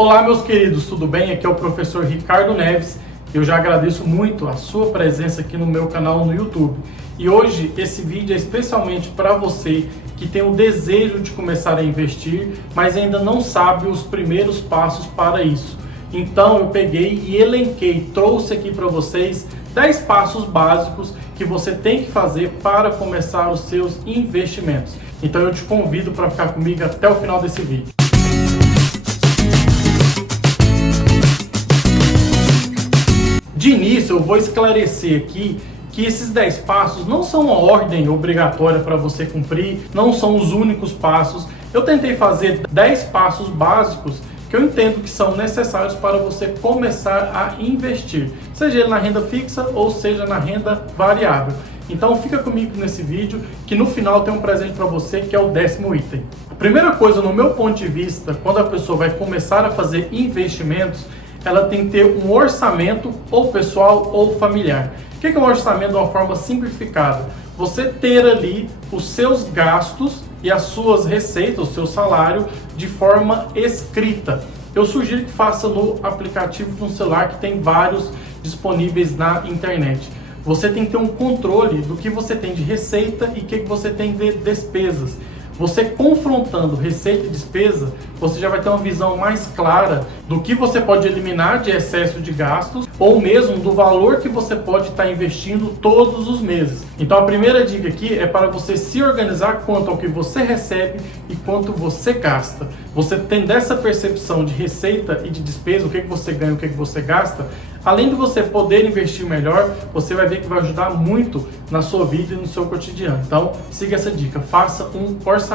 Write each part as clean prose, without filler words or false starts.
Olá, meus queridos, tudo bem? Aqui é o professor Ricardo Neves. Eu já agradeço muito a sua presença aqui no meu canal no YouTube. E hoje esse vídeo é especialmente para você que tem o desejo de começar a investir, mas ainda não sabe os primeiros passos para isso. Então eu peguei e elenquei, trouxe aqui para vocês 10 passos básicos que você tem que fazer para começar os seus investimentos. Então eu te convido para ficar comigo até o final desse vídeo. De início, eu vou esclarecer aqui que esses 10 passos não são uma ordem obrigatória para você cumprir, não são os únicos passos. Eu tentei fazer 10 passos básicos que eu entendo que são necessários para você começar a investir, seja ele na renda fixa ou seja na renda variável. Então fica comigo nesse vídeo que no final tem um presente para você que é o 10º item. A primeira coisa, no meu ponto de vista, quando a pessoa vai começar a fazer investimentos, ela tem que ter um orçamento ou pessoal ou familiar. O que é um orçamento de uma forma simplificada? Você ter ali os seus gastos e as suas receitas, o seu salário, de forma escrita. Eu sugiro que faça no aplicativo de um celular que tem vários disponíveis na internet. Você tem que ter um controle do que você tem de receita e o que você tem de despesas. Você confrontando receita e despesa, você já vai ter uma visão mais clara do que você pode eliminar de excesso de gastos ou mesmo do valor que você pode estar investindo todos os meses. Então a primeira dica aqui é para você se organizar quanto ao que você recebe e quanto você gasta. Você tendo essa percepção de receita e de despesa, o que você ganha, o que você gasta, além de você poder investir melhor, você vai ver que vai ajudar muito na sua vida e no seu cotidiano. Então, siga essa dica, faça um orçamento.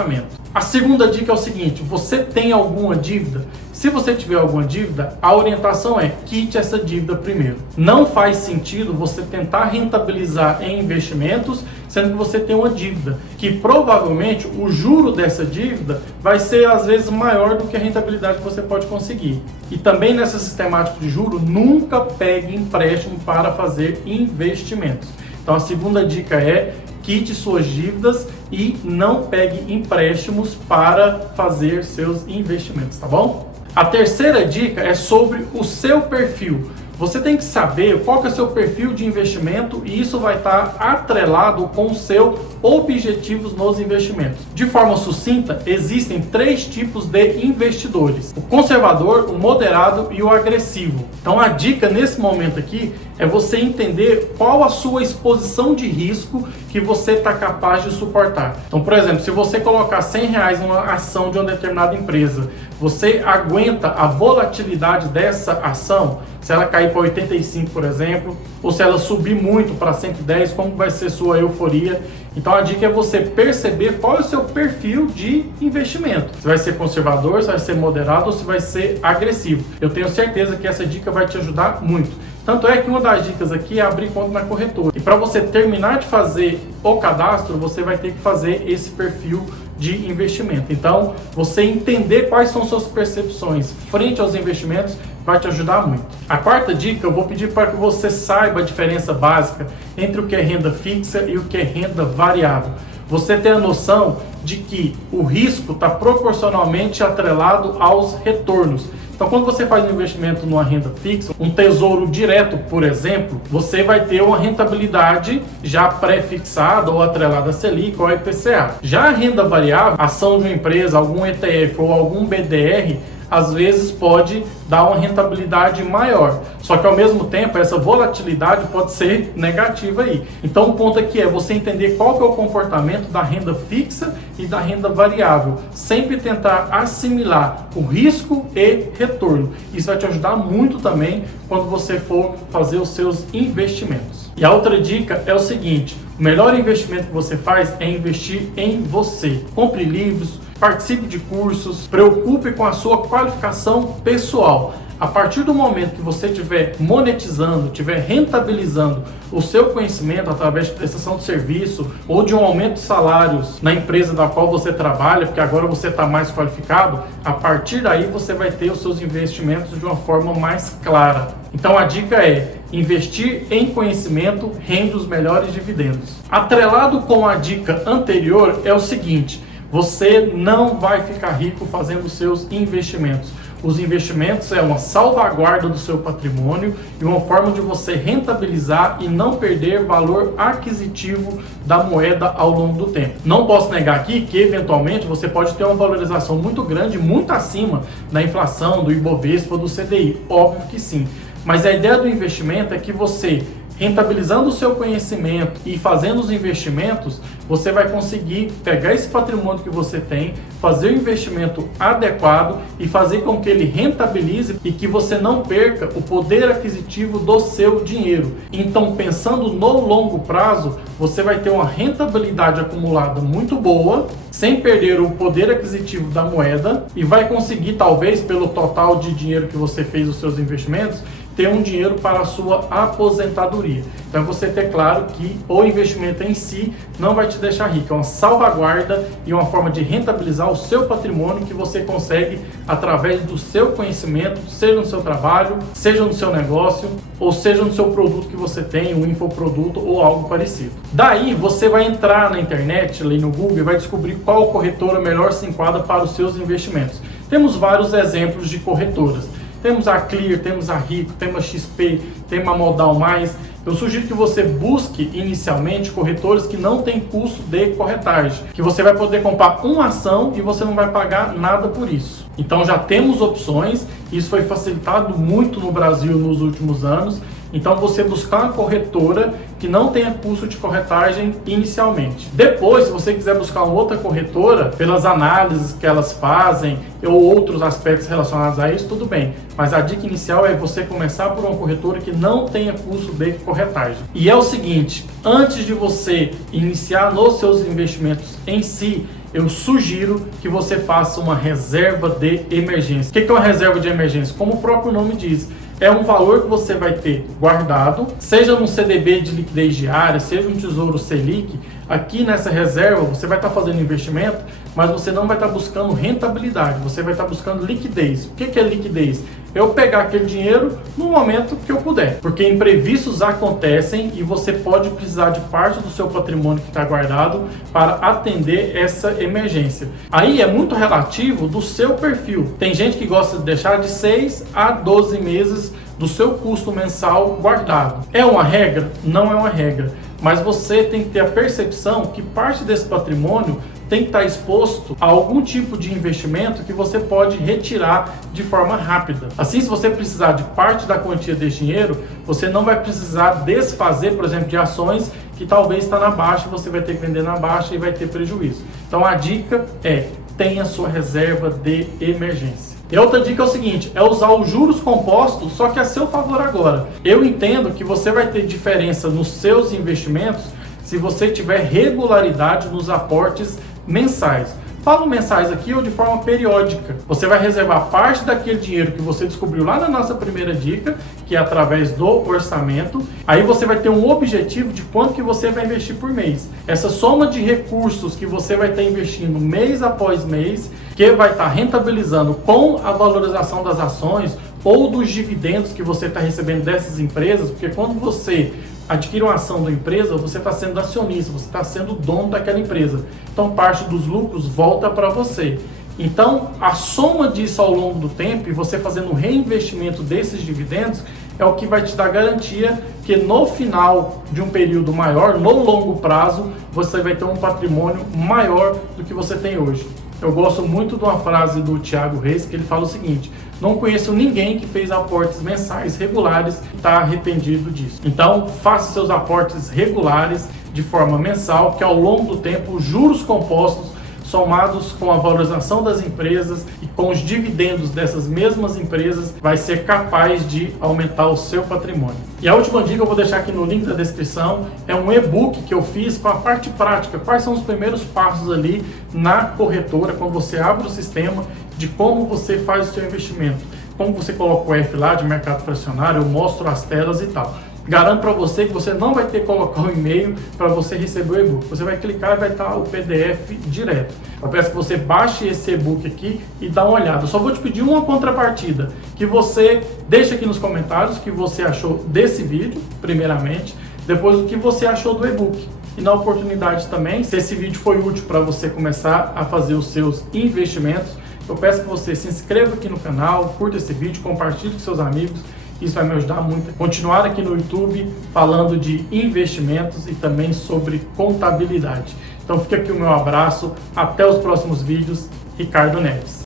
A segunda dica é o seguinte, você tem alguma dívida? Se você tiver alguma dívida, a orientação é quite essa dívida primeiro. Não faz sentido você tentar rentabilizar em investimentos, sendo que você tem uma dívida, que provavelmente o juro dessa dívida vai ser às vezes maior do que a rentabilidade que você pode conseguir. E também nessa sistemática de juro, nunca pegue empréstimo para fazer investimentos. Então a segunda dica é quite suas dívidas e não pegue empréstimos para fazer seus investimentos, tá bom? A terceira dica é sobre o seu perfil. Você tem que saber qual que é o seu perfil de investimento e isso vai estar atrelado com os seus objetivos nos investimentos. De forma sucinta, existem 3 tipos de investidores: o conservador, o moderado e o agressivo. Então a dica nesse momento aqui é você entender qual a sua exposição de risco que você está capaz de suportar. Então, por exemplo, se você colocar R$100 numa ação de uma determinada empresa, você aguenta a volatilidade dessa ação? Se ela cair para 85, por exemplo, ou se ela subir muito para 110, como vai ser sua euforia? Então a dica é você perceber qual é o seu perfil de investimento. Se vai ser conservador, se vai ser moderado ou se vai ser agressivo. Eu tenho certeza que essa dica vai te ajudar muito. Tanto é que uma das dicas aqui é abrir conta na corretora. E para você terminar de fazer o cadastro, você vai ter que fazer esse perfil de investimento. Então, você entender quais são suas percepções frente aos investimentos vai te ajudar muito. A quarta dica, eu vou pedir para que você saiba a diferença básica entre o que é renda fixa e o que é renda variável. Você tem a noção de que o risco está proporcionalmente atrelado aos retornos. Então, quando você faz um investimento numa renda fixa, um tesouro direto, por exemplo, você vai ter uma rentabilidade já pré-fixada ou atrelada a Selic ou a IPCA. Já a renda variável, ação de uma empresa, algum ETF ou algum BDR, às vezes pode dar uma rentabilidade maior. Só que ao mesmo tempo essa volatilidade pode ser negativa aí. Então o ponto aqui é você entender qual que é o comportamento da renda fixa e da renda variável. Sempre tentar assimilar o risco e retorno. Isso vai te ajudar muito também quando você for fazer os seus investimentos. E a outra dica é o seguinte: o melhor investimento que você faz é investir em você. Compre livros, participe de cursos, preocupe com a sua qualificação pessoal. A partir do momento que você estiver monetizando, estiver rentabilizando o seu conhecimento através de prestação de serviço ou de um aumento de salários na empresa da qual você trabalha, porque agora você está mais qualificado, a partir daí você vai ter os seus investimentos de uma forma mais clara. Então a dica é: investir em conhecimento rende os melhores dividendos. Atrelado com a dica anterior é o seguinte: você não vai ficar rico fazendo seus investimentos. os investimentos é uma salvaguarda do seu patrimônio e uma forma de você rentabilizar e não perder valor aquisitivo da moeda ao longo do tempo. Não posso negar aqui que, eventualmente, você pode ter uma valorização muito grande, muito acima da inflação, do Ibovespa, do CDI. Óbvio que sim. Mas a ideia do investimento é que você, rentabilizando o seu conhecimento e fazendo os investimentos, você vai conseguir pegar esse patrimônio que você tem, fazer o investimento adequado e fazer com que ele rentabilize e que você não perca o poder aquisitivo do seu dinheiro. Então, pensando no longo prazo, você vai ter uma rentabilidade acumulada muito boa, sem perder o poder aquisitivo da moeda, e vai conseguir, talvez, pelo total de dinheiro que você fez nos seus investimentos, ter um dinheiro para a sua aposentadoria. Então você ter claro que o investimento em si não vai te deixar rico, é uma salvaguarda e uma forma de rentabilizar o seu patrimônio que você consegue através do seu conhecimento, seja no seu trabalho, seja no seu negócio, ou seja no seu produto que você tem, um infoproduto ou algo parecido. Daí você vai entrar na internet, ali no Google, e vai descobrir qual corretora melhor se enquadra para os seus investimentos. Temos vários exemplos de corretoras. Temos a Clear, temos a Rico, temos a XP, temos a Modal Mais. Eu sugiro que você busque inicialmente corretores que não têm custo de corretagem, que você vai poder comprar uma ação e você não vai pagar nada por isso. Então já temos opções, isso foi facilitado muito no Brasil nos últimos anos. Então você buscar uma corretora que não tenha custo de corretagem inicialmente. Depois, se você quiser buscar uma outra corretora, pelas análises que elas fazem ou outros aspectos relacionados a isso, tudo bem. Mas a dica inicial é você começar por uma corretora que não tenha custo de corretagem. E é o seguinte, antes de você iniciar nos seus investimentos em si, eu sugiro que você faça uma reserva de emergência. O que é uma reserva de emergência? Como o próprio nome diz, é um valor que você vai ter guardado, seja num CDB de liquidez diária, seja um Tesouro Selic. Aqui nessa reserva você vai estar fazendo investimento, mas você não vai estar buscando rentabilidade, você vai estar buscando liquidez. O que é liquidez? Eu pegar aquele dinheiro no momento que eu puder, porque imprevistos acontecem e você pode precisar de parte do seu patrimônio que está guardado para atender essa emergência. Aí é muito relativo do seu perfil. Tem gente que gosta de deixar de 6 a 12 meses do seu custo mensal guardado. É uma regra? Não é uma regra, mas você tem que ter a percepção que parte desse patrimônio tem que estar exposto a algum tipo de investimento que você pode retirar de forma rápida. Assim, se você precisar de parte da quantia desse dinheiro, você não vai precisar desfazer, por exemplo, de ações que talvez está na baixa, você vai ter que vender na baixa e vai ter prejuízo. Então a dica é, tenha sua reserva de emergência. E outra dica é o seguinte, é usar os juros compostos, só que a seu favor agora. Eu entendo que você vai ter diferença nos seus investimentos se você tiver regularidade nos aportes mensais. Falo mensais aqui ou de forma periódica. Você vai reservar parte daquele dinheiro que você descobriu lá na nossa primeira dica, que é através do orçamento. Aí você vai ter um objetivo de quanto que você vai investir por mês. Essa soma de recursos que você vai estar investindo mês após mês, que vai estar rentabilizando com a valorização das ações ou dos dividendos que você está recebendo dessas empresas, porque quando você adquire uma ação da empresa, você está sendo acionista, você está sendo dono daquela empresa. Então, parte dos lucros volta para você. Então, a soma disso ao longo do tempo e você fazendo o reinvestimento desses dividendos é o que vai te dar garantia que no final de um período maior, no longo prazo, você vai ter um patrimônio maior do que você tem hoje. Eu gosto muito de uma frase do Thiago Reis, que ele fala o seguinte: não conheço ninguém que fez aportes mensais regulares e está arrependido disso. Então, faça seus aportes regulares de forma mensal, que ao longo do tempo, os juros compostos, somados com a valorização das empresas e com os dividendos dessas mesmas empresas, vai ser capaz de aumentar o seu patrimônio. E a última dica eu vou deixar aqui no link da descrição, é um e-book que eu fiz com a parte prática, quais são os primeiros passos ali na corretora, quando você abre o sistema, de como você faz o seu investimento, como você coloca o F lá de mercado fracionário, eu mostro as telas e tal. Garanto para você que você não vai ter que colocar o e-mail para você receber o e-book. Você vai clicar e vai estar o PDF direto. Eu peço que você baixe esse e-book aqui e dá uma olhada. Eu só vou te pedir uma contrapartida, que você deixe aqui nos comentários o que você achou desse vídeo, primeiramente, depois o que você achou do e-book. E na oportunidade também, se esse vídeo foi útil para você começar a fazer os seus investimentos, eu peço que você se inscreva aqui no canal, curta esse vídeo, compartilhe com seus amigos. Isso vai me ajudar muito a continuar aqui no YouTube falando de investimentos e também sobre contabilidade. Então fica aqui o meu abraço, até os próximos vídeos. Ricardo Neves.